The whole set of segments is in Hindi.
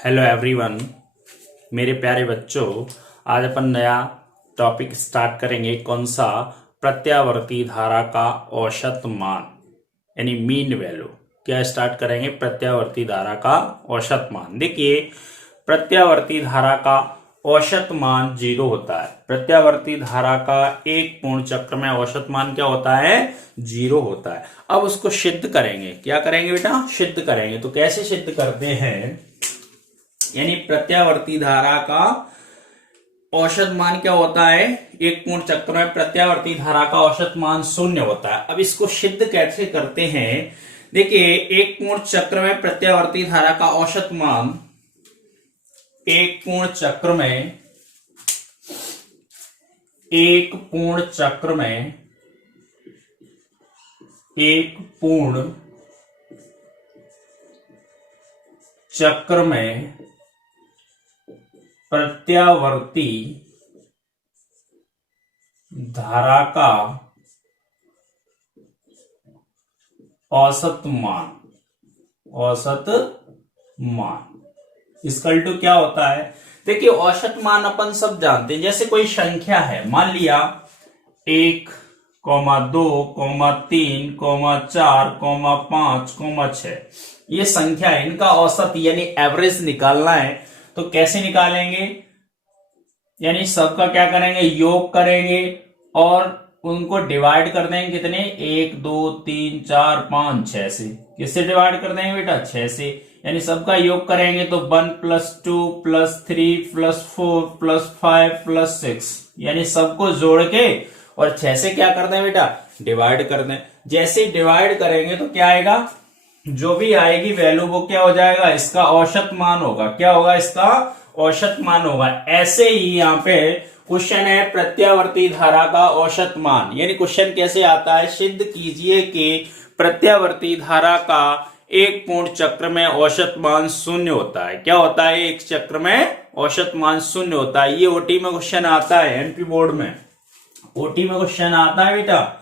हेलो एवरीवन, मेरे प्यारे बच्चों। आज अपन नया टॉपिक स्टार्ट करेंगे। कौन सा? प्रत्यावर्ती धारा का औसत मान यानी मीन वैल्यू। क्या स्टार्ट करेंगे? प्रत्यावर्ती धारा का औसत मान। देखिए, प्रत्यावर्ती धारा का औसत मान 0 होता है। प्रत्यावर्ती धारा का एक पूर्ण चक्र में औसत मान क्या होता है? 0 होता है। अब उसको सिद्ध करेंगे। क्या करेंगे बेटा? सिद्ध करेंगे। तो कैसे सिद्ध करते हैं? यानी प्रत्यावर्ती धारा का औसत मान क्या होता है? एक पूर्ण चक्र में प्रत्यावर्ती धारा का औसत मान 0 होता है। अब इसको सिद्ध कैसे करते हैं? देखिए, एक पूर्ण चक्र में प्रत्यावर्ती धारा का औसत मान एक पूर्ण चक्र में एक पूर्ण चक्र में प्रत्यावर्ती धारा का औसत मान इक्वल टू क्या होता है? देखिए, औसत मान अपन सब जानते हैं। जैसे कोई संख्या है, मान लिया 1, 2, 3, 4, 5, 6, ये संख्या है। इनका औसत यानी एवरेज निकालना है। तो कैसे निकालेंगे? यानी सबका क्या करेंगे? योग करेंगे और उनको डिवाइड कर देंगे। कितने? 1, 2, 3, 4, 5, 6 से। किससे डिवाइड कर देंगे बेटा? 6 से। यानी सबका योग करेंगे तो 1 + 2 + 3 + 4 + 5 + 6, यानी सबको जोड़ के और 6 से क्या कर दें बेटा? डिवाइड कर दें। जैसे डिवाइड करेंगे तो क्या आएगा? जो भी आएगी वैल्यू वो क्या हो जाएगा? इसका औसत मान होगा। क्या होगा? इसका औसत मान होगा। ऐसे ही यहाँ पे क्वेश्चन है प्रत्यावर्ती धारा का औसत मान। यानी क्वेश्चन कैसे आता है? सिद्ध कीजिए कि प्रत्यावर्ती धारा का एक पूर्ण चक्र में औसत मान 0 होता है। क्या होता है? एक चक्र में औसत मान 0 होता है। ये ओटी में क्वेश्चन आता है। एमपी बोर्ड में ओटी में क्वेश्चन आता है बेटा।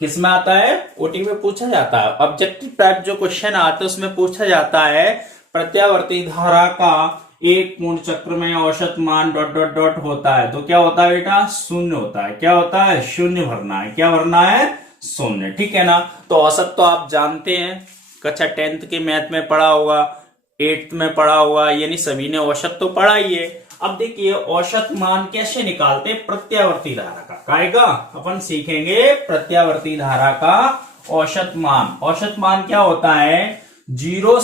किस में आता है? ओटी में पूछा जाता है। ऑब्जेक्टिव टाइप जो क्वेश्चन आता है उसमें पूछा जाता है प्रत्यावर्ती धारा का एक पूर्ण चक्र में औसत मान ... होता है। तो क्या होता है बेटा? 0 होता है। क्या होता है? 0 भरना है। क्या भरना है? 0। ठीक है ना? तो औसत तो आप जानते हैं, कक्षा 10th के मैथ में पढ़ा होगा, 8th में पढ़ा होगा, यानी सभी ने औसत तो पढ़ा ही है। अब देखिए, औसत मान कैसे निकालते? प्रत्यावर्ती धारा का कायगा अपन सीखेंगे। प्रत्यावर्ती धारा का औसत मान। औसत मान क्या होता है? 0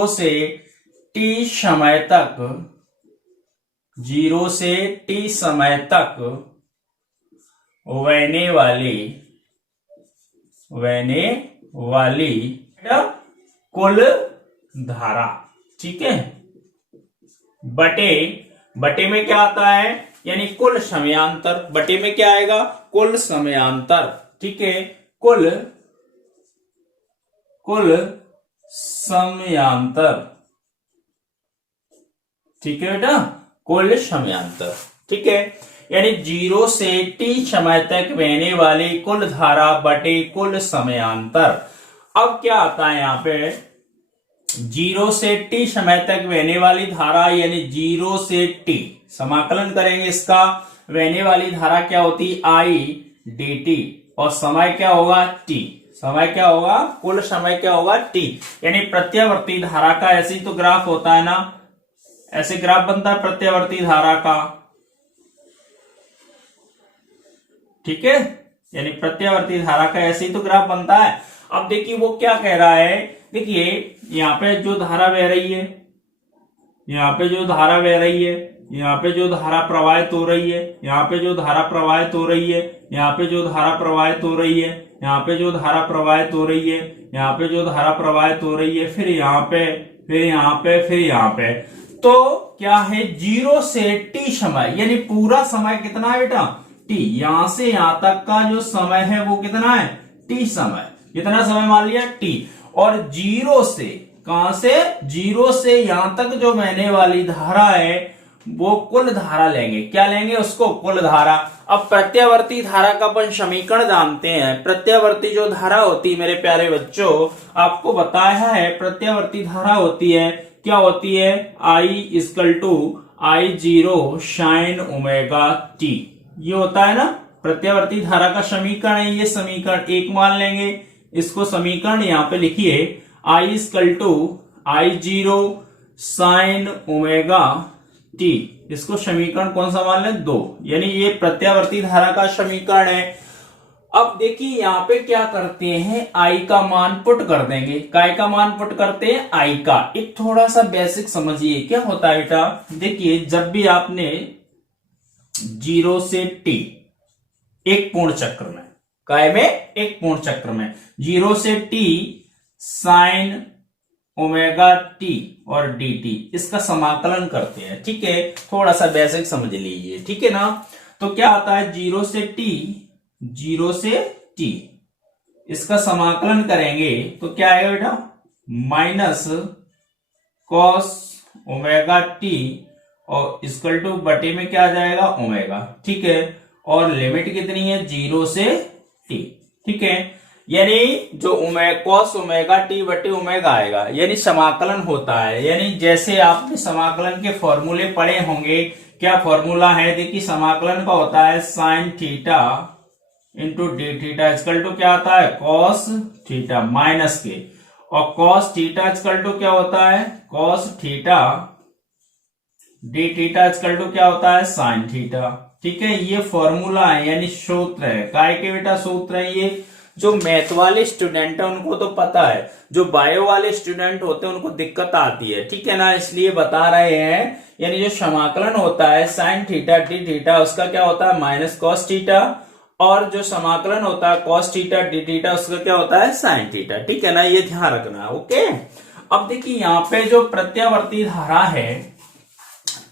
से t समय तक बहने वाली कुल धारा। ठीक है? बटे में क्या आता है? यानी कुल समयांतर। बटे में क्या आएगा? कुल समयांतर। ठीक है? कुल समयांतर। ठीक है बेटा? कुल समयांतर। ठीक है? यानी 0 से t समय तक बहने वाली कुल धारा बटे कुल समयांतर। अब क्या आता है यहाँ पे? 0 से t समय तक बहने वाली धारा, यानी 0 से t समाकलन करेंगे इसका। बहने वाली धारा क्या होती? I dt। और समय क्या होगा? t। समय क्या होगा? कुल समय क्या होगा? t। यानी प्रत्यावर्ती धारा का ऐसे ही तो ग्राफ होता है ना। ऐसे ग्राफ बनता है प्रत्यावर्ती धारा का। ठीक है? यानी प्रत्यावर्ती धारा का ऐसे ही तो ग्राफ बनता है। अब देखिए वो क्या कह रहा है। देखिए, यहाँ पे जो धारा बह रही है, यहाँ पे जो धारा बह रही है, यहाँ पे जो धारा प्रवाहित हो रही है, यहाँ पे जो धारा प्रवाहित हो रही है, यहाँ पे जो धारा प्रवाहित हो रही है, यहाँ पे जो धारा प्रवाहित हो रही है, यहाँ पे जो धारा प्रवाहित हो रही है, फिर यहाँ पे, फिर यहाँ पे, फिर यहाँ पे। तो क्या है? 0 से t समय, यानी पूरा समय कितना है बेटा? t। यहां से यहां तक का जो समय है वो कितना है? t समय। कितना समय मान लिया? t। और 0 से कहां से? 0 से यहां तक जो बहने वाली धारा है वो कुल धारा लेंगे। क्या लेंगे? उसको कुल धारा। अब प्रत्यावर्ती धारा का अपन समीकरण जानते हैं। प्रत्यावर्ती जो धारा होती है मेरे प्यारे बच्चों, आपको बताया है प्रत्यावर्ती धारा होती है, क्या होती है? I equal to I0 sine omega t. ये होता है ना प्रत्यावर्ती धारा का समीकरण है। ये समीकरण एक मान लेंगे, इसको समीकरण यहां पे लिखिए I equal to I0 sine omega t. इसको समीकरण कौन सा मान लें? 2, यानी ये प्रत्यावर्ती धारा का समीकरण है। अब देखिए यहां पे क्या करते हैं, आई का मान पुट कर देंगे। काय का मान पुट करते हैं? आई का। एक थोड़ा सा बेसिक समझिए क्या होता है बेटा। देखिए जब भी आपने 0 से टी एक पूर्ण चक्र में, काय में? एक पूर्ण चक्र में 0 से टी साइन ओमेगा टी और डी टी, इसका समाकलन करते हैं। ठीक है, थोड़ा सा बेसिक समझ लीजिए। ठीक है ना। तो क्या आता है? 0 से टी, 0 से टी, इसका समाकलन करेंगे तो क्या आएगा बेटा? माइनस कॉस ओमेगा टी और इक्वल टू बटे में क्या आ जाएगा? ओमेगा। ठीक है, और लिमिट कितनी है? 0 से टी। ठीक है, यानी जो कॉस ओमेगा टी बटे ओमेगा आएगा, यानी समाकलन होता है। यानी जैसे आपने समाकलन के फॉर्मूले पढ़े होंगे, क्या फॉर्मूला है? देखिए समाकलन का होता है sine theta into d theta equal to क्या आता है? कॉस थीटा माइनस के, और कॉस थीटा इक्वल टू क्या होता है? Cos theta, d theta equal to क्या होता है? Sine theta. ठीक है, ये फॉर्मूला है, यानी सूत्र है। काय के बेटा सूत्र है ये। जो मैथ वाले स्टूडेंट है उनको तो पता है, जो बायो वाले स्टूडेंट होते हैं उनको दिक्कत आती है। ठीक है ना, इसलिए बता रहे हैं। यानी जो समाकलन होता है साइन थीटा डी थीटा, उसका क्या होता है? माइनस कॉस थीटा, और जो समाकलन होता है कॉस थीटा डी थीटा, उसका क्या होता है? Sine theta. ठीक है ना, ये ध्यान रखना है। ओके, अब देखिए यहाँ पे जो प्रत्यावर्ती धारा है,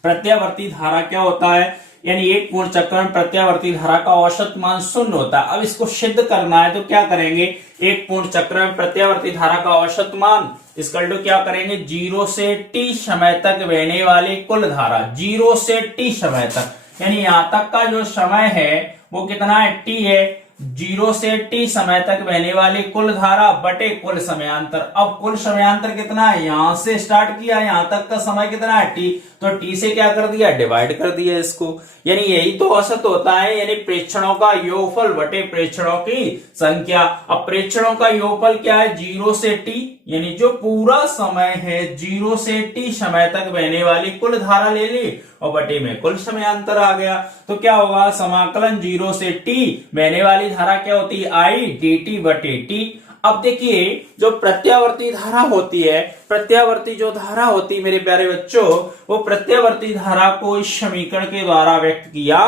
प्रत्यावर्ती धारा क्या होता है? यानी एक पूर्ण चक्र में प्रत्यावर्ती धारा का औसत मान 0 होता है। अब इसको सिद्ध करना है तो क्या करेंगे? एक पूर्ण चक्र में प्रत्यावर्ती धारा का औसत मान इक्वल टू क्या करेंगे? 0 से t समय तक बहने वाली कुल धारा। 0 से t समय तक, यानी यहां तक का जो समय है वो कितना है? t है। 0 से t समय तक बहने वाली कुल धारा बटे कुल समयांतर। अब कुल समयांतर कितना है? यहां से स्टार्ट किया, यहां तक का समय कितना है? t, तो t से क्या कर दिया? डिवाइड कर दिया इसको। यानी यही तो औसत होता है, यानी प्रेक्षणों का योगफल बटे प्रेक्षणों की संख्या। अब प्रेक्षणों का योगफल क्या है? 0 से t, यानी जो पूरा समय है 0 से t समय तक बहने वाली कुल धारा ले ली और बटे में कुल समयांतर आ गया। तो क्या होगा? समाकलन 0 से t, बहने वाली धारा क्या होती है? I dt बटे t। अब देखिए जो प्रत्यावर्ती धारा होती है, प्रत्यावर्ती जो धारा होती है मेरे प्यारे बच्चों, वो प्रत्यावर्ती धारा को इस समीकरण के द्वारा व्यक्त किया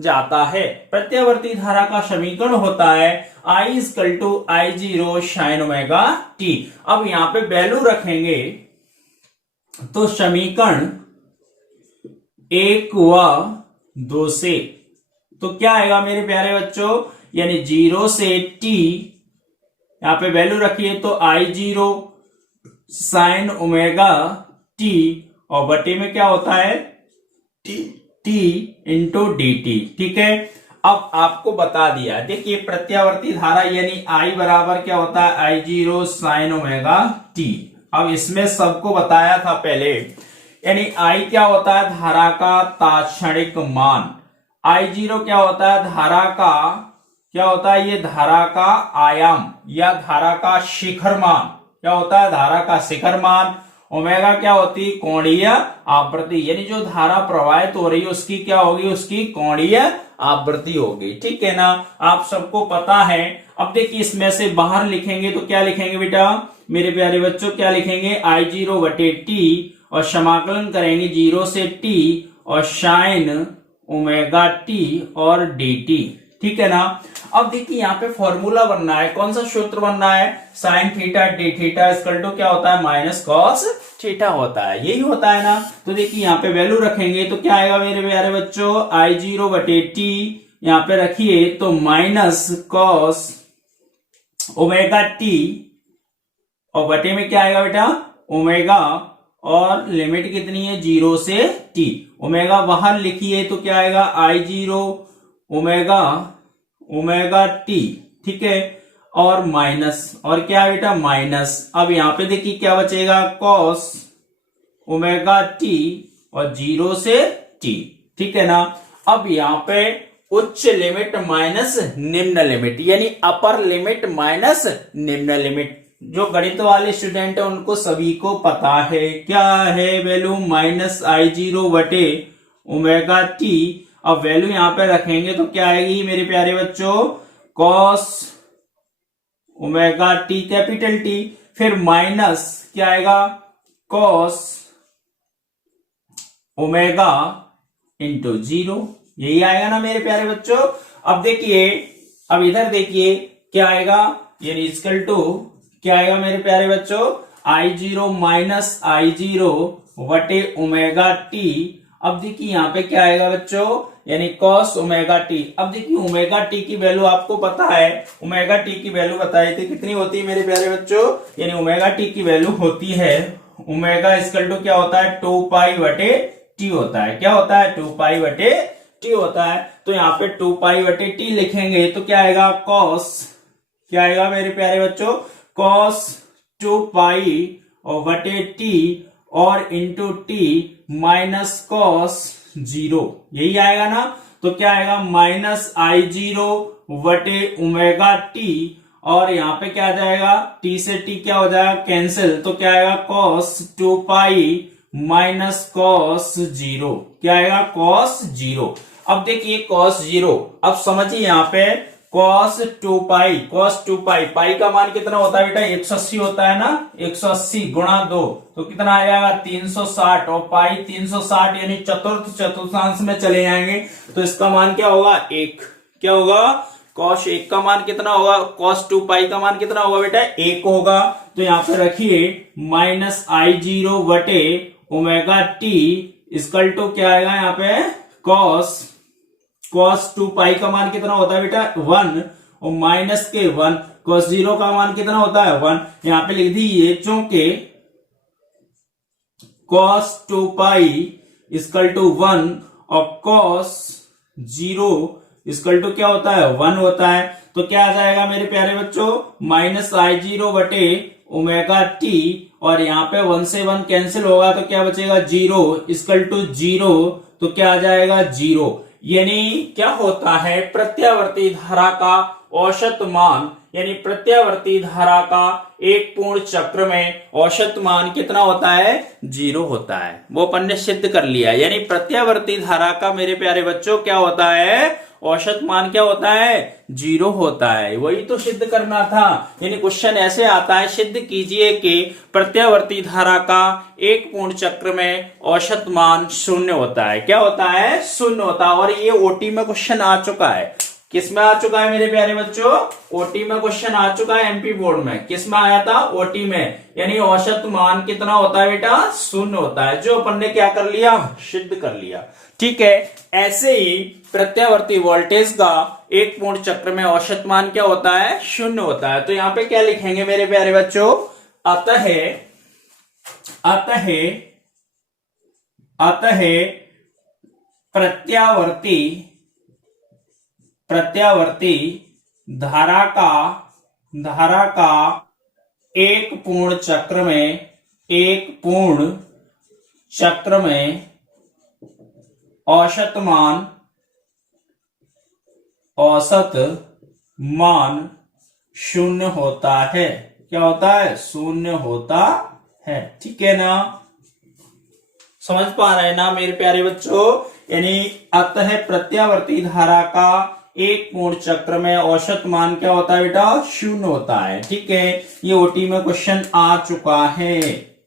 जाता है। प्रत्यावर्ती धारा का समीकरण होता है I equal to I0 sine omega t. अब यहां पे वैल्यू रखेंगे तो समीकरण 1 व 2 से तो क्या आएगा मेरे प्यारे बच्चों? यानी 0 से t, यहां पे वैल्यू रखिए तो I0 साइन ओमेगा टी, और बटे में क्या होता है? t into D T. ठीक है, अब आपको बता दिया। देखिए प्रत्यावर्ती धारा यानी I बराबर क्या होता है? I0 sine omega t. अब इसमें सबको बताया था पहले, यानी I क्या होता है? धारा का तात्क्षणिक मान। I0 क्या होता है? धारा का क्या होता है? ये धारा का आयाम या धारा का शिखर मान। क्या होता है? धारा का शिखर मान। ओमेगा क्या होती है? कोणीय आवृत्ति, यानी जो धारा प्रवाहित हो रही है उसकी क्या होगी? उसकी कोणीय आवृत्ति होगी। ठीक है ना, आप सबको पता है। अब देखिए इसमें से बाहर लिखेंगे तो क्या लिखेंगे बेटा मेरे प्यारे बच्चों? क्या लिखेंगे? I0 बटे टी, और समाकलन करेंगे 0 से t और साइन ओमेगा टी और डी टी। ठीक है ना। अब देखिए यहाँ पे फॉर्मूला बनना है, कौन सा सूत्र बनना है? Sine theta d theta equal to क्या होता है? माइनस कॉस थीटा होता है, यही होता है ना। तो देखिए यहाँ पे वैल्यू रखेंगे तो क्या आएगा मेरे प्यारे बच्चों? I0 बटे टी, यहाँ पे रखिए तो माइनस कॉस ओमेगा टी, और बटे में क्या आएगा बेटा? ओमेगा, और लिमिट कितनी है 0 से t। ओमेगा बाहर लिखिए तो क्या आएगा I0 ओमेगा ओमेगा t, ठीक है, और माइनस, और क्या है बेटा माइनस। अब यहां पे देखिए क्या बचेगा cos ओमेगा t और 0 से t, ठीक है ना। अब यहां पे उच्च लिमिट माइनस निम्न लिमिट, यानी अपर लिमिट माइनस निम्न लिमिट। जो गणित वाले स्टूडेंट है उनको सभी को पता है क्या है वैल्यू -I0 बटे ओमेगा टी। अब वैल्यू यहां पे रखेंगे तो क्या आएगी मेरे प्यारे बच्चों, cos omega T capital T, फिर माइनस क्या आएगा cos ओमेगा इंटू 0, यही आएगा ना मेरे प्यारे बच्चों। अब देखिए, अब इधर देखिए क्या आएगा, यानी इक्वल टू क्या आएगा मेरे प्यारे बच्चों, I0 माइनस I0 बटे ओमेगा टी। अब देखिए यहाँ पे क्या आएगा बच्चों, यानी cos ओमेगा टी। अब देखिए ओमेगा टी की वैल्यू आपको पता है, ओमेगा टी की वैल्यू बताई थी कितनी होती है मेरे प्यारे बच्चों, यानी ओमेगा टी की वैल्यू होती है, ओमेगा इक्वल टू क्या होता है 2 पाई बटे टी होता है। क्या होता है 2 पाई बटे टी होता है। तो यहाँ पे 2 पाई बटे टी लिखेंगे तो क्या आएगा cos, क्या आएगा मेरे प्यारे बच्चों, cos 2 पाई और बटे टी और इंटू टी माइनस cos 0, यही आएगा ना। तो क्या आएगा -I0 बटे ओमेगा टी, और यहाँ पे क्या आ जाएगा t से t क्या हो जाएगा कैंसिल, तो क्या आएगा cos 2 पाई माइनस cos 0, क्या आएगा cos 0। अब देखिए cos 0, अब समझिए यहाँ पे cos 2 पाई, cos 2 पाई, पाई का मान कितना होता है बेटा 180 होता है ना, 180 गुणा 2 तो कितना आ जाएगा 360, और पाई 360 यानी चतुर्थ चतुर्थांश में चले जाएंगे तो इसका मान क्या होगा 1, क्या होगा cos 1 का मान कितना होगा, cos 2 पाई का मान कितना होगा बेटा 1 होगा। तो यहाँ पे रखिए -I0 बटे ओमेगा टी इक्वल टू क्या आएगा यहाँ पे cos 2 पाई का मान कितना होता है बेटा 1 और माइनस के 1, cos 0 का मान कितना होता है 1, यहाँ पे लिख दीजिए चूंकि cos 2 पाई इक्वल टू 1 और cos 0 इक्वल टू क्या होता है 1 होता है। तो क्या आ जाएगा मेरे प्यारे बच्चों -I0 बटे ओमेगा टी, और यहाँ पे 1 से 1 कैंसिल होगा तो क्या बचेगा 0 इक्वल टू 0, तो क्या आ जाएगा 0। यानी क्या होता है प्रत्यावर्ती धारा का औसत मान, यानी प्रत्यावर्ती धारा का एक पूर्ण चक्र में औसत मान कितना होता है 0 होता है, वो अपन ने सिद्ध कर लिया। यानी प्रत्यावर्ती धारा का मेरे प्यारे बच्चों क्या होता है औसत मान क्या होता है 0 होता है, वही तो सिद्ध करना था। यानी क्वेश्चन ऐसे आता है सिद्ध कीजिए कि प्रत्यावर्ती धारा का एक पूर्ण चक्र में औसत मान 0 होता है, क्या होता है 0 होता है। और ये ओटी में क्वेश्चन आ चुका है, किस में आ चुका है मेरे प्यारे बच्चों, ओटी में क्वेश्चन आ चुका है एमपी बोर्ड में। किस में आया था ओटी में, यानी औसत मान कितना होता है बेटा 0 होता है, जो अपन ने क्या कर लिया सिद्ध कर लिया, ठीक है। ऐसे ही प्रत्यावर्ती वोल्टेज का एक पूर्ण चक्र में औसत मान क्या होता है 0 होता है। तो यहां पे क्या लिखेंगे मेरे प्यारे बच्चों, अतः प्रत्यावर्ती धारा का एक पूर्ण चक्र में औसत मान 0 होता है, क्या होता है 0 होता है, ठीक है ना। समझ पा रहे हैं ना मेरे प्यारे बच्चों। यानी अतः प्रत्यावर्ती धारा का एक पूर्ण चक्र में औसत मान क्या होता है बेटा 0 होता है, ठीक है। ये ओटी में क्वेश्चन आ चुका है,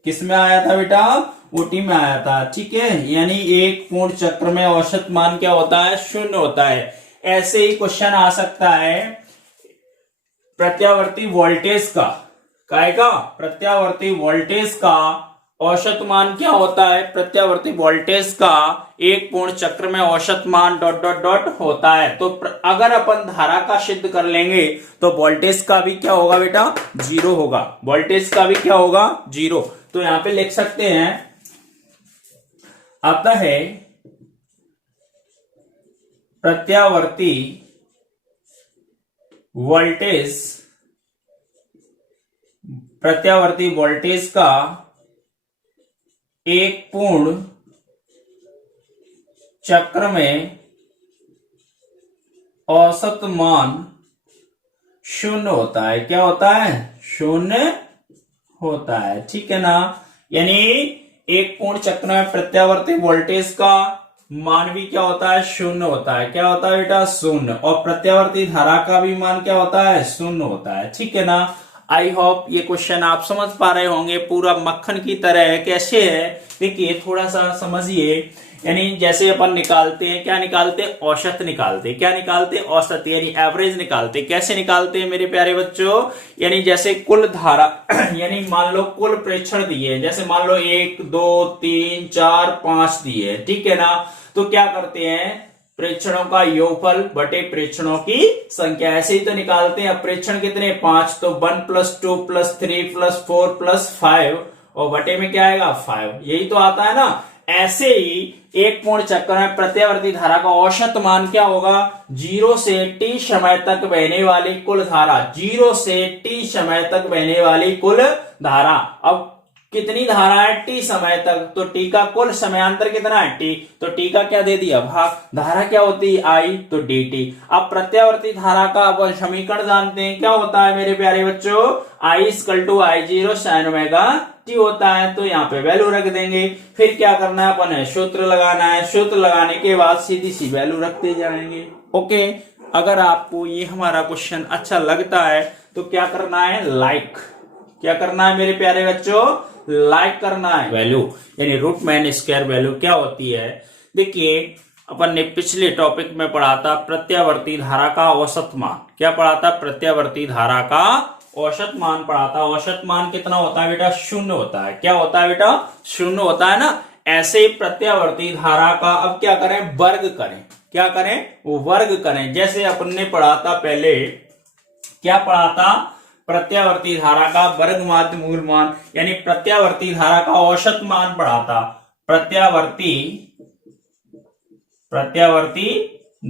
किस में आया था बेटा ओटी में आया था, ठीक है। यानी एक पूर्ण चक्र में औसत मान क्या होता है 0 होता है। ऐसे ही क्वेश्चन आ सकता है प्रत्यावर्ती वोल्टेज का, प्रत्यावर्ती वोल्टेज का औसत मान क्या होता है, प्रत्यावर्ती वोल्टेज का एक पूर्ण चक्र में औसत मान ... होता है। तो अगर अपन धारा का सिद्ध कर लेंगे तो वोल्टेज का भी क्या होगा बेटा 0 होगा, वोल्टेज का भी क्या होगा 0। तो यहां पे लिख सकते हैं अतः प्रत्यावर्ती वोल्टेज का एक पूर्ण चक्र में औसत मान 0 होता है। क्या होता है? 0 होता है। ठीक है ना। यानी एक पूर्ण चक्र में प्रत्यावर्ती वोल्टेज का मान भी क्या होता है? 0 होता है। क्या होता है बेटा? 0। और प्रत्यावर्ती धारा का भी मान क्या होता है? 0 होता है। ठीक है ना। आई होप ये क्वेश्चन आप समझ पा रहे होंगे। पूरा मक्खन की तरह है। कैसे है देखिए, थोड़ा सा समझिए। यानी जैसे अपन निकालते हैं, क्या निकालते हैं? औसत निकालते हैं। क्या निकालते हैं? औसत, यानी एवरेज निकालते हैं। कैसे निकालते हैं मेरे प्यारे बच्चों? यानी जैसे कुल धारा यानी मान लो कुल प्रेक्षण दिए, जैसे मान लो 1 2 3 4 5 दिए, ठीक है ना। तो क्या करते हैं? प्रेक्षणों का योगफल बटे प्रेक्षणों की संख्या, ऐसे ही तो निकालते हैं। प्रेक्षण कितने? 5, तो 1 + 2 + 3 + 4 + 5 और बटे में क्या आएगा? 5। यही तो आता है ना। ऐसे ही एक पूर्ण चक्र में प्रत्यावर्ती धारा का औसत मान क्या होगा? 0 से t समय तक बहने वाली कुल धारा, 0 से t समय तक बहने वाली कुल धारा। अब कितनी धारा है? t समय तक, तो t का कुल समयांतर कितना है? t, तो t का क्या दे दिया? भाग। धारा क्या होती है? I, तो dt। अब प्रत्यावर्ती धारा का अपन समीकरण जानते हैं। क्या होता है मेरे प्यारे बच्चों? I = I0 sin omega t होता है। तो यहाँ पे वैल्यू रख देंगे। फिर क्या करना है? अपन सूत्र लगाना है। सूत्र लगाने के बाद सीधी सी वैल्यू रखते जाएंगे। ओके। अगर आपको ये हमारा क्वेश्चन अच्छा लगता है तो क्या करना है? लाइक। क्या करना है मेरे प्यारे बच्चों? लाइक करना है। वैल्यू यानी √-स्क्वायर वैल्यू क्या होती है? देखिए, अपन ने पिछले टॉपिक में पढ़ा था प्रत्यावर्ती धारा का औसत मान। क्या पढ़ा था? प्रत्यावर्ती धारा का औसत मान पढ़ा था। औसत मान कितना होता है बेटा? 0 होता है। क्या होता है बेटा? 0 होता है ना। ऐसे ही प्रत्यावर्ती धारा का अब क्या करें? वर्ग करें। क्या करें? वो वर्ग करें। जैसे अपन ने पढ़ा था पहले, क्या पढ़ा था? प्रत्यावर्ती धारा का वर्ग माध्य मूल मान, यानी प्रत्यावर्ती धारा का औसत मान पढ़ा था। प्रत्यावर्ती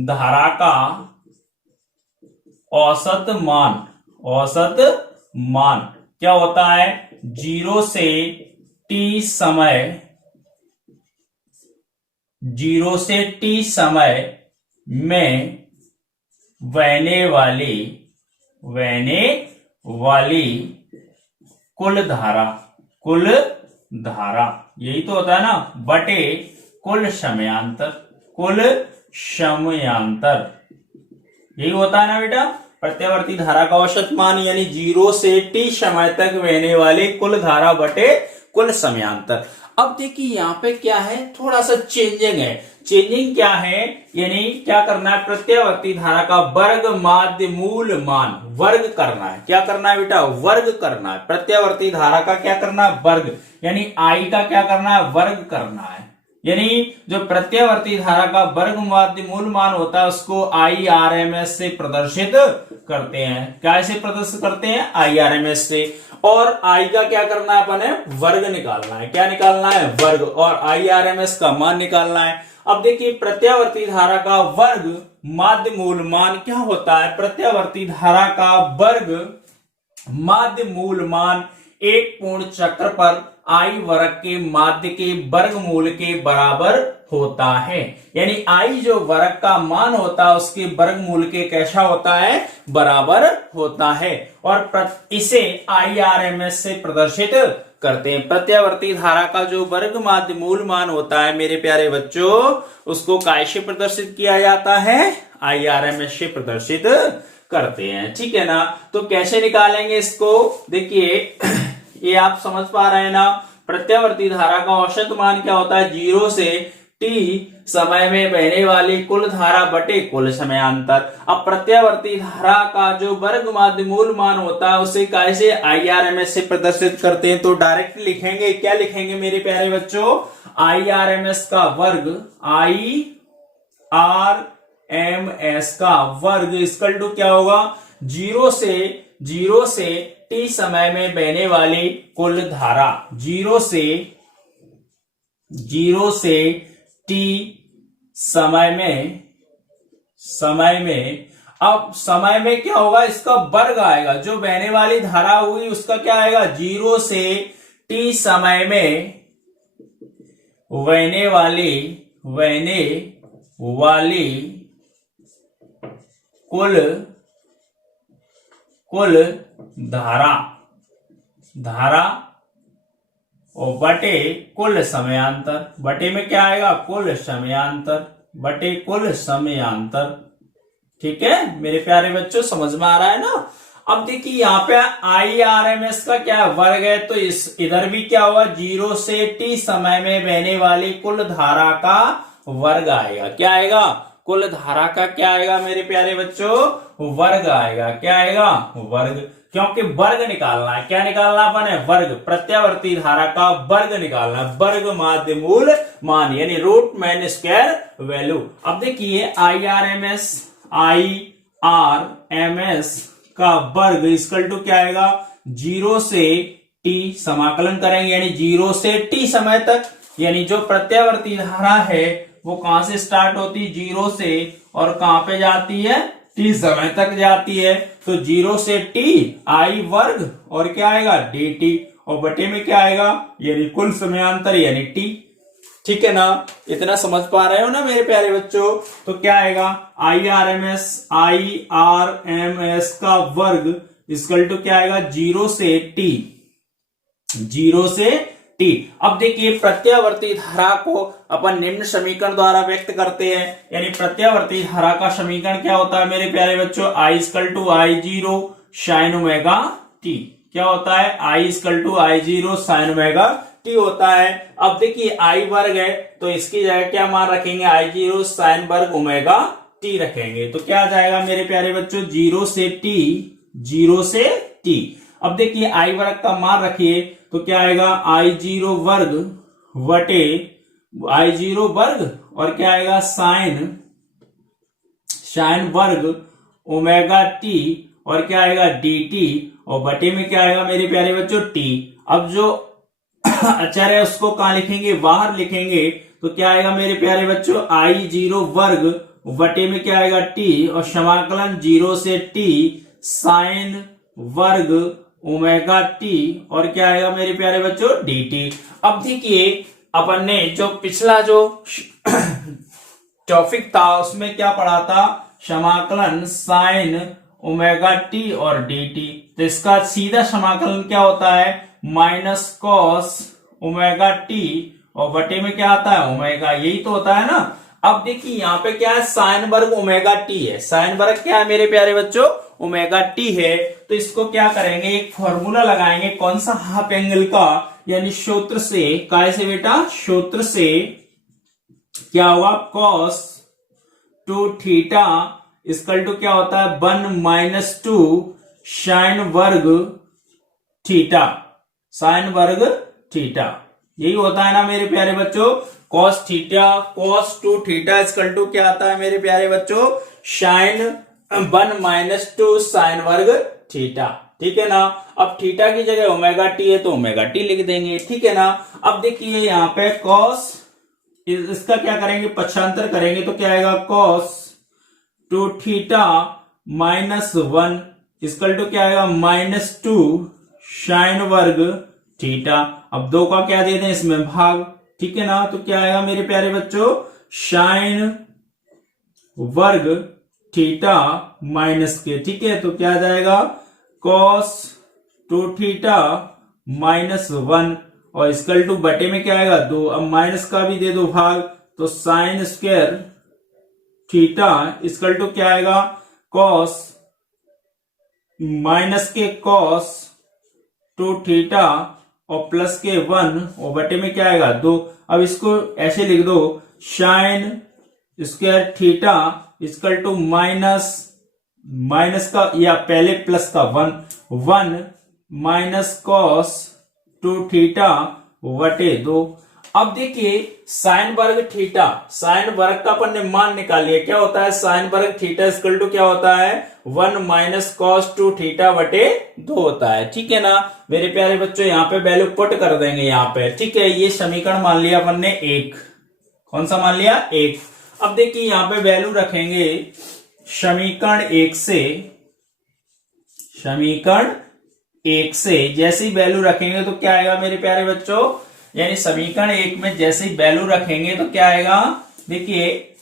धारा का औसत मान क्या होता है? 0 से t समय में बहने वाली कुल धारा, यही तो होता है ना, बटे कुल समयांतर, यही होता है ना बेटा। प्रत्यावर्ती धारा का औसत मान यानी 0 से t समय तक बहने वाली कुल धारा बटे कुल समयांतर। अब देखिए यहाँ पे क्या है? थोड़ा सा चेंजिंग है। चेंजिंग क्या है? यानी क्या करना है? प्रत्यावर्ती धारा का वर्ग माध्य मूल मान वर्ग करना है। क्या करना है बेटा? वर्ग करना है। प्रत्यावर्ती धारा का क्या करना है? वर्ग, यानी I का क्या करना है? वर्ग करना है। यानी जो प्रत्यावर्ती धारा का वर्ग माध्य मूल मान होता है उसको IRMS से प्रदर्शित करते हैं। कैसे प्रदर्शित करते हैं? IRMS से। और I का क्या करना है? अपन है वर्ग निकालना है। क्या निकालना है? वर्ग। और IRMS का मान निकालना है। अब देखिए, प्रत्यावर्ती धारा का वर्ग माध्य मूल मान क्या होता है? प्रत्यावर्ती धारा का वर्ग माध्य मूल मान एक पूर्ण चक्र पर I वर्ग के माध्य के वर्गमूल के बराबर होता है। यानी I जो वर्ग का मान होता है उसके वर्गमूल के कैसा होता है? बराबर होता है। और इसे IRMS से प्रदर्शित करते हैं। प्रत्यावर्ती धारा का जो वर्ग माध्य मूल मान होता है मेरे प्यारे बच्चों, उसको कैसे प्रदर्शित किया जाता है? IRMS से प्रदर्शित करते हैं। ठीक है ना। तो कैसे निकालेंगे इसको? देखिए, ये आप समझ पा रहे हैं ना। प्रत्यावर्ती धारा का औसत मान क्या होता है? 0 से t समय में बहने वाली कुल धारा बटे कुल समयांतर। अब प्रत्यावर्ती धारा का जो वर्ग माध्य मूल मान होता है उसे कैसे IRMS से प्रदर्शित करते हैं? तो डायरेक्ट लिखेंगे। क्या लिखेंगे मेरे प्यारे बच्चों? IRMS का वर्ग, IRMS का वर्ग इक्वल टू क्या होगा? 0 से t समय में बहने वाली कुल धारा, जीरो से t समय में अब समय में क्या होगा, इसका वर्ग आएगा, जो बहने वाली धारा हुई उसका क्या आएगा, जीरो से t समय में बहने वाली कुल धारा और बटे कुल समयांतर, बटे में क्या आएगा, कुल समयांतर। ठीक है मेरे प्यारे बच्चों, समझ में आ रहा है ना। अब देखिए यहाँ पे IRMS का क्या वर्ग है, तो इस इधर भी क्या होगा, जीरो से t समय में बहने वाली कुल धारा का वर्ग आएगा। क्या आएगा, कुल धारा का क्या आएगा मेरे प्यारे बच्चों, वर्ग आएगा। क्या आएगा, वर्ग, क्योंकि वर्ग निकालना है। क्या निकालना अपन है, वर्ग, प्रत्यावर्ती धारा का वर्ग निकालना है, वर्ग माध्य मूल मान यानी रूट मीन स्क्वायर वैल्यू। अब देखिए IRMS का वर्ग इक्वल टू क्या आएगा, जीरो से t समाकलन करेंगे यानी जीरो से t समय तक, यानी जो प्रत्यावर्ती धारा है वो कहां से स्टार्ट होती है, जीरो से, और कहां पे जाती है, t समय तक जाती है। तो जीरो से t I वर्ग और क्या आएगा, dt, और बटे में क्या आएगा, यानी कुल समयांतर यानी t। ठीक है ना, इतना समझ पा रहे हो ना मेरे प्यारे बच्चों। तो क्या आएगा, IRMS का वर्ग इक्वल टू क्या आएगा, जीरो से t। अब देखिए प्रत्यावर्ती धारा को अपन निम्न समीकरण द्वारा व्यक्त करते हैं, यानी प्रत्यावर्ती धारा का समीकरण क्या होता है मेरे प्यारे बच्चों, I equal to I0 sin omega t। क्या होता है, I equal to I0 sin omega t होता है। अब देखिए I वर्ग है तो इसकी जगह क्या मान रखेंगे, I0 sin वर्ग ओमेगा t रखेंगे। तो क्या आ जाएगा मेरे प्यारे बच्चों, जीरो से t। अब देखिए I वर्ग का मान रखिए तो क्या आएगा, I0 वर्ग बटे I0 वर्ग और क्या आएगा, साइन वर्ग ओमेगा t और क्या आएगा, dt, और बटे में क्या आएगा मेरे प्यारे बच्चों, t। अब जो अचर है उसको कहां लिखेंगे, बाहर लिखेंगे। तो क्या आएगा मेरे प्यारे बच्चों, I0 वर्ग बटे में क्या आएगा, t, और समाकलन जीरो से t साइन वर्ग ओमेगा t और क्या आएगा मेरे प्यारे बच्चों, dt। अब देखिए अपन ने जो पिछला जो टॉपिक था उसमें क्या पढ़ा था, समाकलन साइन ओमेगा t और dt। तो इसका सीधा समाकलन क्या होता है, माइनस कॉस ओमेगा t और बटे में क्या आता है, ओमेगा, यही तो होता है ना। अब देखिए यहाँ पे क्या है, साइन वर्ग ओमेगा t है, साइन वर्ग क्या है मेरे प्यारे बच्चों, ओमेगा t है। तो इसको क्या करेंगे, एक फॉर्मूला लगाएंगे, कौन सा, हाफ एंगल का, यानी सूत्र से, काय से बेटा, सूत्र से क्या होगा, cos 2 थीटा इक्वल टू क्या होता है, 1 माइनस 2 साइन वर्ग थीटा, साइन वर्ग थीटा, यही होता है ना मेरे प्यारे बच्चों, cos 2 थीटा इक्वल टू क्या आता है मेरे प्यारे बच्चों, साइन 1 माइनस 2 साइन वर्ग थीटा। ठीक है ना। अब थीटा की जगह ओमेगा टी है तो ओमेगा टी लिख देंगे। ठीक है ना। अब देखिए यहाँ पे कॉस, इसका क्या करेंगे, पक्षांतर करेंगे तो क्या आएगा, कॉस 2 थीटा -1 इक्वल टू क्या आएगा, -2 साइन वर्ग थीटा। अब 2 का क्या दे दें इसमें, भाग। ठीक है ना। तो क्या आएगा मेरे प्यारे बच्चों, साइन वर्ग थीटा माइनस के। ठीक है। तो क्या आ जाएगा, कॉस 2 थीटा -1 और इक्वल टू बटे में क्या आएगा 2। अब माइनस का भी दे दो भाग, तो sine square theta equal to क्या आएगा, कॉस माइनस के कॉस 2 थीटा और प्लस के 1 और बटे में क्या आएगा 2। अब इसको ऐसे लिख दो, sine square theta equal to minus का या पहले प्लस का 1 माइनस कॉस 2 थीटा बटे 2। अब देखिए साइन वर्ग थीटा, साइन वर्ग का अपन ने मान निकाल लिया। क्या होता है, साइन वर्ग थीटा इक्वल टू क्या होता है, 1 माइनस कॉस 2 थीटा बटे 2 होता है। ठीक है ना मेरे प्यारे बच्चों, यहाँ पे वैल्यू पुट कर देंगे यहाँ पे। ठीक है, ये समीकरण मान लिया अपन ने 1। कौन सा मान लिया? 1। अब देखिए यहाँ पे वैल्यू रखेंगे समीकरण 1 से, समीकरण 1 से जैसे ही वैल्यू रखेंगे तो क्या आएगा मेरे प्यारे बच्चों, यानी समीकरण 1 में जैसे ही वैल्यू रखेंगे तो क्या आएगा, देखिए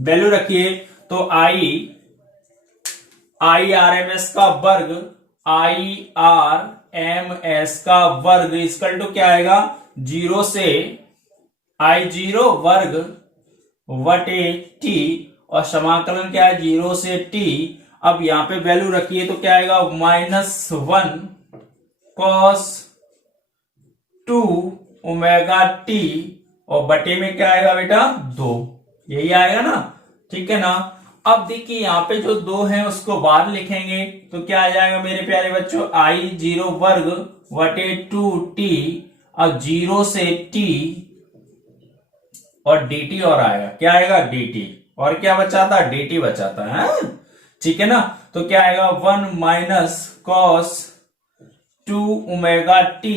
वैल्यू रखिए तो आई आर एम एस का वर्ग, आई आर एम एस का वर्ग इक्वल टू क्या आएगा, 0 से I0 वर्ग बटे टी, और समाकलन क्या है 0 से टी। अब यहां पे वैल्यू रखिए तो क्या आएगा, -1 cos 2 ओमेगा टी, और बटे में क्या आएगा बेटा 2, यही आएगा ना। ठीक है ना। अब देखिए यहाँ पे जो 2 है उसको बाहर लिखेंगे तो क्या आ जाएगा मेरे प्यारे बच्चों, I0 वर्ग बटे 2t, अब 0 से t और dt और आएगा, क्या आएगा dt, और क्या बचाता है dt बचाता है। ठीक है ना, तो क्या आएगा 1 माइनस कॉस 2 ओमेगा टी,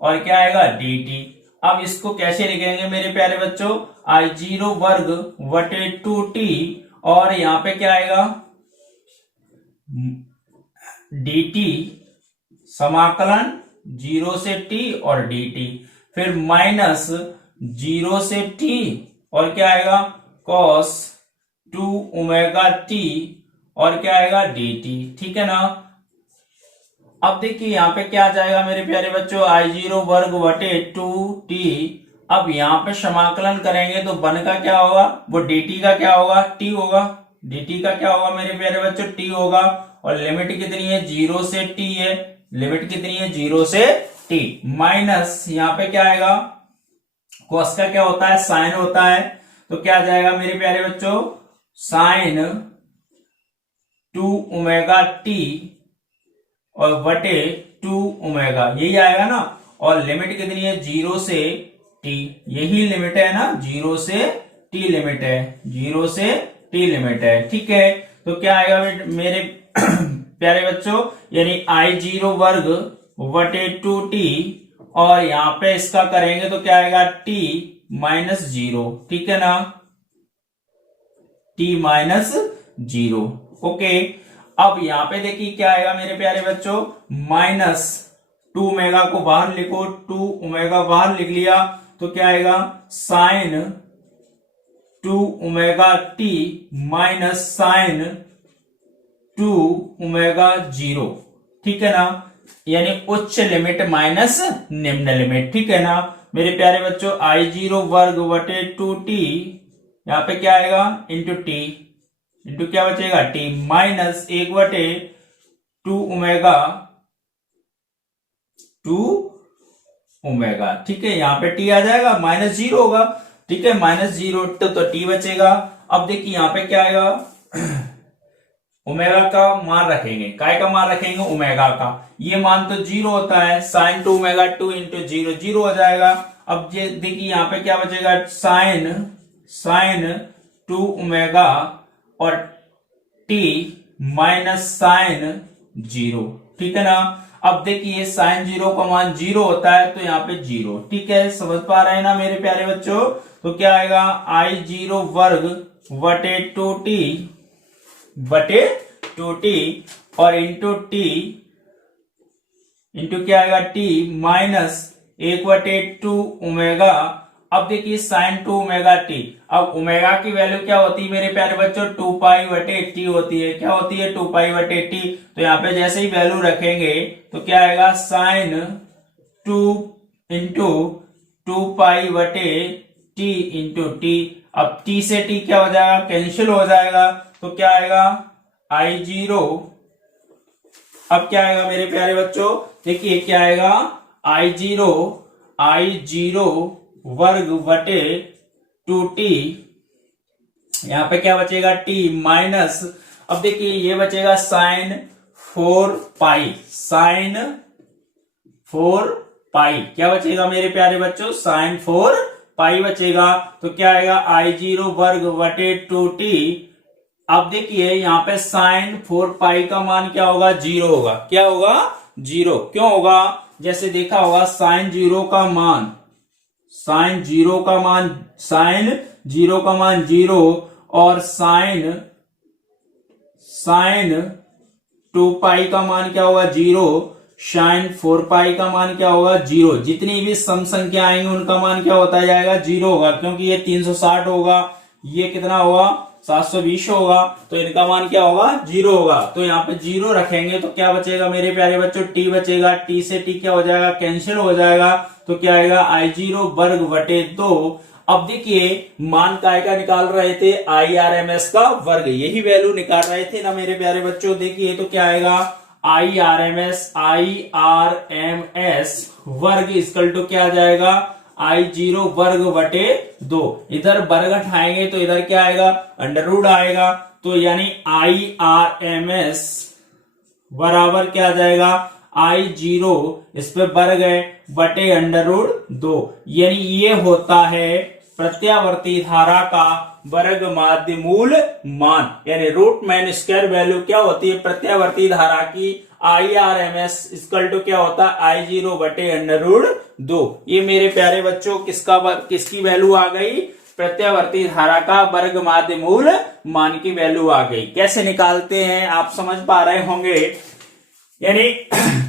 और क्या आएगा dt। अब इसको कैसे लिखेंगे मेरे प्यारे बच्चों, I0 वर्ग बटे 2t, और यहां पे क्या आएगा dt, समाकलन 0 से t और dt, फिर माइनस 0 से t, और क्या आएगा cos 2 ओमेगा t, और क्या आएगा dt। ठीक है ना। अब देखिए यहाँ पे क्या आ जाएगा मेरे प्यारे बच्चों, I0 वर्ग बटे 2t। अब यहाँ पे समाकलन करेंगे तो 1 का क्या होगा, वो dt का क्या होगा, t होगा, dt का क्या होगा मेरे प्यारे बच्चों, t होगा, और लिमिट कितनी है 0 से t है, लिमिट कितनी है 0 से t, माइनस यहाँ पे क्या आएगा, cos का क्या होता है साइन होता है, तो क्या आ जाएगा मेरे प्यारे बच्चों, साइन 2 ओमेगा t और बटे 2 ओमेगा, यही आएगा ना, और लिमिट कितनी है 0 से t, यही लिमिट है ना, 0 से t लिमिट है, 0 से t लिमिट है। ठीक है, तो क्या आएगा मेरे प्यारे बच्चों, यानी I0 वर्ग बटे 2t, और यहां पे इसका करेंगे तो क्या आएगा t माइनस 0। ठीक है ना, t माइनस 0। ओके, अब यहां पे देखिए क्या आएगा मेरे प्यारे बच्चों, माइनस 2 ओमेगा को बाहर लिखो, 2 ओमेगा बाहर लिख लिया तो क्या आएगा, sine 2 omega t minus sine 2 omega 0। ठीक है ना, यानी उच्च लिमिट माइनस निम्न लिमिट। ठीक है ना मेरे प्यारे बच्चों, I0 वर्ग बटे 2t, यहां पे क्या आएगा इंटू टी, इंटू क्या बचेगा t, माइनस 1 बटे 2 ओमेगा, 2 ओमेगा। ठीक है, यहां पे t आ जाएगा, माइनस 0 होगा। ठीक है, माइनस 0 तो t बचेगा। अब देखिए यहां पे क्या आएगा, ओमेगा का मान रखेंगे, काय का मान रखेंगे, ओमेगा का, ये मान तो 0 होता है, साइन 2 ओमेगा 2 इंटू 0 0 हो जाएगा। अब ये देखिए यहाँ पे क्या बचेगा, साइन 2 ओमेगा और t माइनस साइन 0। ठीक है ना, अब देखिए साइन 0 का मान 0 होता है तो यहाँ पे 0। ठीक है, समझ पा रहे हैं ना मेरे प्यारे बच्चों, तो क्या आएगा I0 वर्ग बटे 2t बटे 2t, और इंटू टी, इंटू क्या आएगा t माइनस 1 बटे 2 ओमेगा। अब देखिए साइन 2 ओमेगा t, अब ओमेगा की वैल्यू क्या होती है मेरे प्यारे बच्चों, 2 पाई बटे t होती है, क्या होती है 2 पाई बटे t। तो यहाँ पे जैसे ही वैल्यू रखेंगे तो क्या आएगा, साइन 2 इंटू 2 पाई बटे t इंटू टी। अब t से t क्या हो जाएगा, कैंसिल हो जाएगा, तो क्या आएगा I0, अब क्या आएगा मेरे प्यारे बच्चों, देखिए क्या आएगा, I0 वर्ग बटे 2t, यहां पे क्या बचेगा t माइनस, अब देखिए ये बचेगा साइन 4 पाई, साइन 4 पाई, क्या बचेगा मेरे प्यारे बच्चों, साइन 4 पाई बचेगा। तो क्या आएगा I0 वर्ग बटे 2t अब देखिए यहाँ पे साइन 4 पाई का मान क्या होगा, 0 होगा। क्या होगा, 0। क्यों होगा, जैसे देखा होगा साइन 0 का मान, साइन 0 का मान, साइन 0 का मान 0, और साइन 2 पाई का मान क्या होगा, 0। साइन 4 पाई का मान क्या होगा, 0। जितनी भी सम संख्या आएंगी उनका मान क्या होता जाएगा, 0 होगा, क्योंकि ये 360 होगा, ये कितना होगा, 720 होगा, तो इनका मान क्या होगा, 0 होगा। तो यहाँ पे 0 रखेंगे तो क्या बचेगा मेरे प्यारे बच्चों, t बचेगा। t से t क्या हो जाएगा, कैंसिल हो जाएगा, तो क्या आएगा, I0 वर्ग बटे 2। अब देखिए मान काय का निकाल रहे थे, IRMS का वर्ग, यही वैल्यू निकाल रहे थे ना मेरे प्यारे बच्चों। देखिए तो क्या आएगा, IRMS वर्ग इक्वल टू क्या आ जाएगा, I0 वर्ग बटे 2। इधर वर्ग हटाएंगे तो इधर क्या आएगा, अंडर रूट आएगा, तो यानी IRMS बराबर क्या आ जाएगा, I0 इस पे वर्ग है बटे अंडर रूट 2। यानी ये होता है प्रत्यावर्ती धारा का वर्ग माध्य मूल मान, यानी रूट मीन स्क्वायर वैल्यू क्या होती है प्रत्यावर्ती धारा की, IRMS इक्वल टू क्या होता है, I0 बटे अंडर रूट 2। ये मेरे प्यारे बच्चों किसकी वैल्यू आ गई, प्रत्यावर्ती धारा का वर्ग माध्य मूल मान की वैल्यू आ गई। कैसे निकालते हैं आप समझ पा रहे होंगे, यानी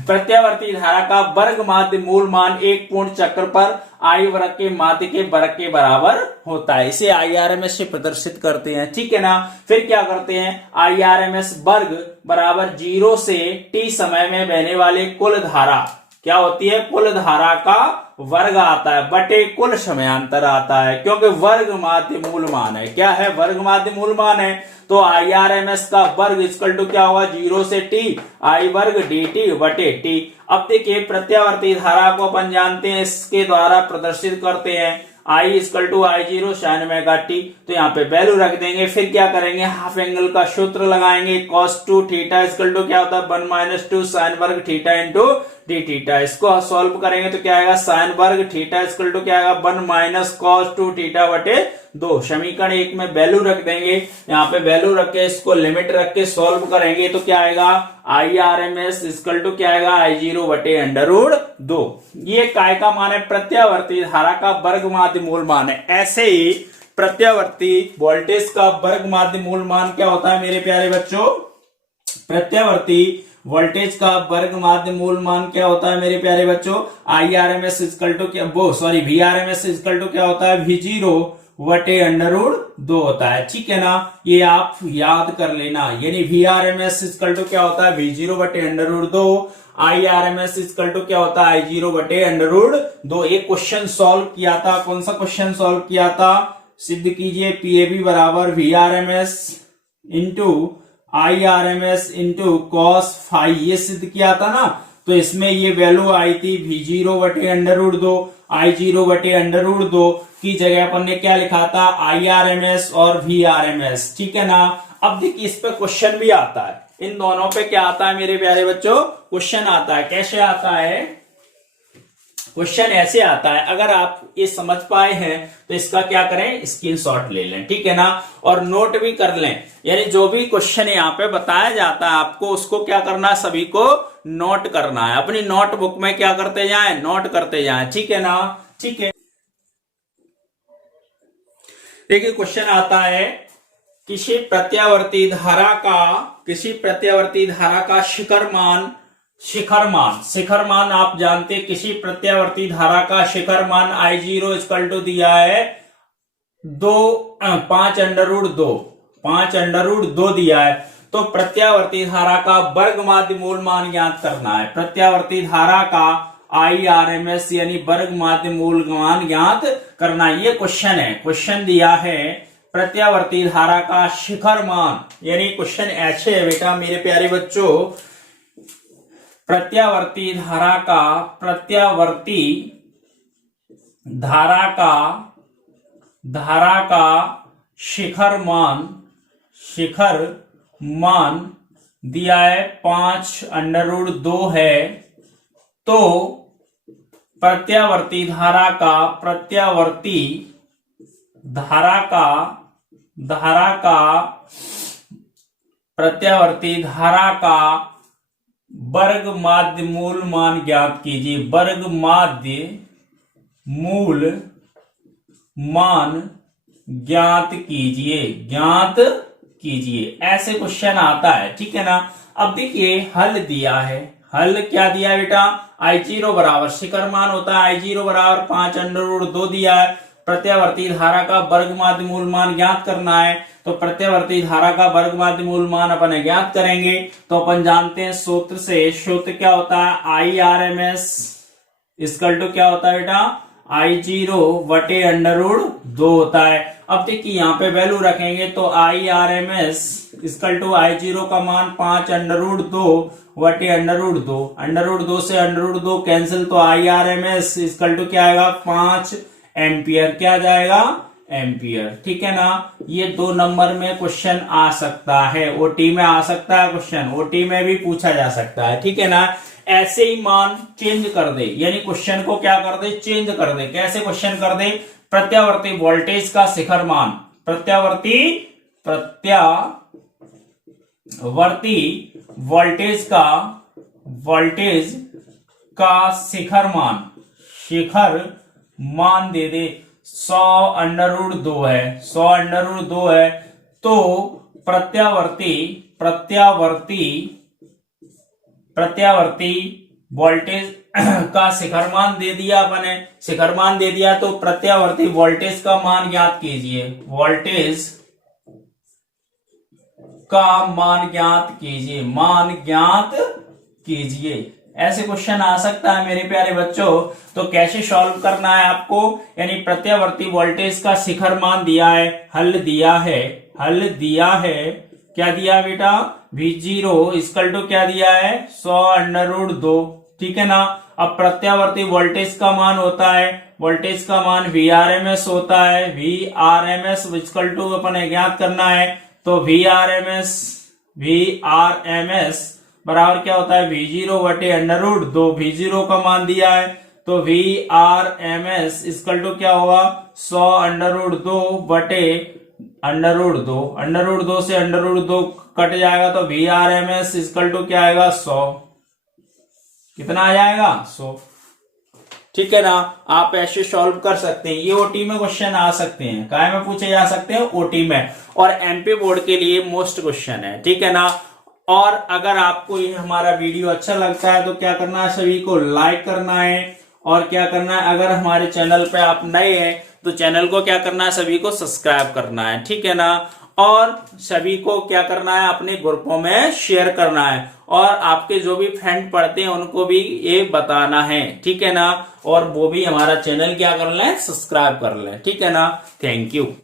प्रत्यावर्ती धारा का वर्ग माध्य मूल मान एक पूर्ण चक्र पर I वर्ग के माध्य के वर्ग के बराबर होता है। इसे IRMS से प्रदर्शित करते हैं, ठीक है ना। फिर क्या करते हैं, IRMS वर्ग बराबर 0 से t समय में बहने वाले कुल धारा क्या होती है, कुल धारा का वर्ग आता है बटे कुल समयांतर आता है, क्योंकि वर्ग माध्य मूल मान है। क्या है, वर्ग माध्य मूल मान है, तो IRMS का वर्ग इक्वल टू क्या होगा, 0 से t I वर्ग dt बटे t। अब देखिए प्रत्यावर्ती धारा को अपन जानते हैं, इसके द्वारा प्रदर्शित करते हैं I equal to I0 sin omega t। तो यहाँ पे वैल्यू रख देंगे, फिर क्या करेंगे, हाफ एंगल का सूत्र लगाएंगे, cos 2 थीटा इक्वल टू क्या होता है 1 माइनस 2 साइन वर्ग थीटा इंटू डी थीटा। इसको सॉल्व करेंगे तो क्या आएगा, साइन वर्ग थीटा इक्वल टू क्या आएगा 1 माइनस cos 2 थीटा बटे 2। समीकरण 1 में वैल्यू रख देंगे, यहाँ पे वैल्यू रख के इसको लिमिट रख के सॉल्व करेंगे तो क्या आएगा, IRMS इक्वल टू क्या आएगा, I0 बटे अंडर रूट 2। ये काय का मान है, प्रत्यावर्ती धारा का वर्ग माध्य मूल मान है। ऐसे ही प्रत्यावर्ती वोल्टेज का वर्ग माध्य मूल मान क्या होता है मेरे प्यारे बच्चों, प्रत्यावर्ती वोल्टेज का वर्ग माध्य मूल मान क्या होता है मेरे प्यारे बच्चों, IRMS इक्वल टू क्या, VRMS इक्वल टू क्या होता है, V0 वटे अंडर रूट 2 होता है, ठीक है ना। ये आप याद कर लेना, यानी VRMS इक्वल टू क्या होता है, V0 बटे under root 2, IRMS equal to क्या होता है, I0 बटे अंडर रूट 2। एक क्वेश्चन सॉल्व किया था, कौन सा क्वेश्चन सॉल्व किया था, सिद्ध कीजिए PAB बराबर VRMS into IRMS into cos phi, ये सिद्ध किया था ना। तो इसमें ये वैल्यू आई थी V0 बटे अंडर रूट 2, I0 बटे अंडर रूट 2 की जगह अपन ने क्या लिखा था, IRMS और VRMS, ठीक है ना। अब देखिए इस पे क्वेश्चन भी आता है, इन दोनों पे क्या आता है मेरे प्यारे बच्चों, क्वेश्चन आता है। कैसे आता है क्वेश्चन, ऐसे आता है, अगर आप ये समझ पाए हैं तो इसका क्या करें, स्क्रीनशॉट ले लें, ठीक है ना, और नोट भी कर लें। यानी जो भी क्वेश्चन यहाँ पे बताया जाता है आपको, उसको क्या करना है, सभी को नोट करना है, अपनी नोटबुक में क्या करते जाएं, नोट करते जाएं, ठीक है ना। ठीक है, देखिए क्वेश्चन आता है, किसी प्रत्यावर्ती धारा का शिखर मान आप जानते हैं, किसी प्रत्यावर्ती धारा का शिखर मान I0 इक्वल टू दिया है 5 अंडर रूट 2 दिया है। तो प्रत्यावर्ती धारा का वर्ग माध्य मूल मान ज्ञात करना है, प्रत्यावर्ती धारा का IRMS यानी वर्ग माध्य मूल मान ज्ञात करना। ये क्वेश्चन है, क्वेश्चन दिया है प्रत्यावर्ती धारा का शिखर मान, यानी क्वेश्चन ऐसे है बेटा मेरे प्यारे बच्चों, प्रत्यावर्ती धारा का शिखर मान दिया है 5 अंडर रूट 2 है। तो प्रत्यावर्ती धारा का प्रत्यावर्ती धारा का वर्ग माध्य मूल मान ज्ञात कीजिए। वर्ग माध्य मूल मान ज्ञात कीजिए, ज्ञात कीजिए, ऐसे क्वेश्चन आता है। ठीक है ना। अब देखिए हल दिया है, हल क्या दिया है बेटा, I0 बराबर शिखर मान होता है I0 बराबर 5√2 दिया है। प्रत्यावर्ती धारा का वर्ग माध्य मूल मान ज्ञात करना है, तो प्रत्यावर्ती धारा का वर्ग माध्य मूल मान अपन ज्ञात करेंगे। तो अपन जानते हैं सूत्र से, सूत्र क्या होता है IRMS इक्वल टू क्या होता है बेटा I0 बटे √2 होता है। अब देखिए यहाँ पे वैल्यू रखेंगे तो IRMS इक्वल टू I0 का मान 5√2 बटे √2 से √2 कैंसिल, तो IRMS इक्वल टू क्या आएगा 5 एम्पियर, क्या जाएगा एम्पियर। ठीक है ना। ये 2 नंबर में क्वेश्चन आ सकता है, ओटी में आ सकता है क्वेश्चन, ओटी में भी पूछा जा सकता है। ठीक है ना। ऐसे ही मान चेंज कर दे, यानी क्वेश्चन को क्या कर दे, चेंज कर दे। कैसे क्वेश्चन कर दे, प्रत्यावर्ती वोल्टेज का शिखर मान, प्रत्यावर्ती वोल्टेज का शिखर मान दे दे 100√2 है, 100√2 है। तो प्रत्यावर्ती वोल्टेज का शिखर मान दे दिया अपने, शिखर मान दे दिया, तो प्रत्यावर्ती वोल्टेज का मान ज्ञात कीजिए, वोल्टेज का मान ज्ञात कीजिए। ऐसे क्वेश्चन आ सकता है मेरे प्यारे बच्चों। तो कैसे सॉल्व करना है आपको, यानी प्रत्यावर्ती वोल्टेज का शिखर मान दिया है, हल दिया है, क्या दिया बेटा V0 इक्वल टू क्या दिया है 100√2। ठीक है ना। अब प्रत्यावर्ती वोल्टेज का मान होता है, वोल्टेज का मान VRMS होता है, VRMS इक्वल टू अपन ज्ञात करना है, तो VRMS बराबर क्या होता है V0 बटे √2, V0 का मान दिया है, तो VRMS इक्वल टू क्या होगा 100√2 बटे √2 से √2 कट जाएगा, तो VRMS इक्वल टू क्या आएगा 100, कितना आ जाएगा 100। ठीक है ना। आप ऐसे सॉल्व कर सकते हैं, ये ओटी में क्वेश्चन आ सकते हैं, काय में पूछे जा सकते हैं ओटी में, और एमपी बोर्ड के लिए मोस्ट क्वेश्चन है। ठीक है ना। और अगर आपको ये हमारा वीडियो अच्छा लगता है तो क्या करना है, सभी को लाइक करना है, और क्या करना है, अगर हमारे चैनल पे आप नए हैं तो चैनल को क्या करना है, सभी को सब्सक्राइब करना है। ठीक है ना। और सभी को क्या करना है, अपने ग्रुपों में शेयर करना है, और आपके जो भी फ्रेंड पढ़ते हैं उनको भी ये बताना है। ठीक है ना। और वो भी हमारा चैनल क्या कर लें, सब्सक्राइब कर लें। ठीक है ना। Thank you.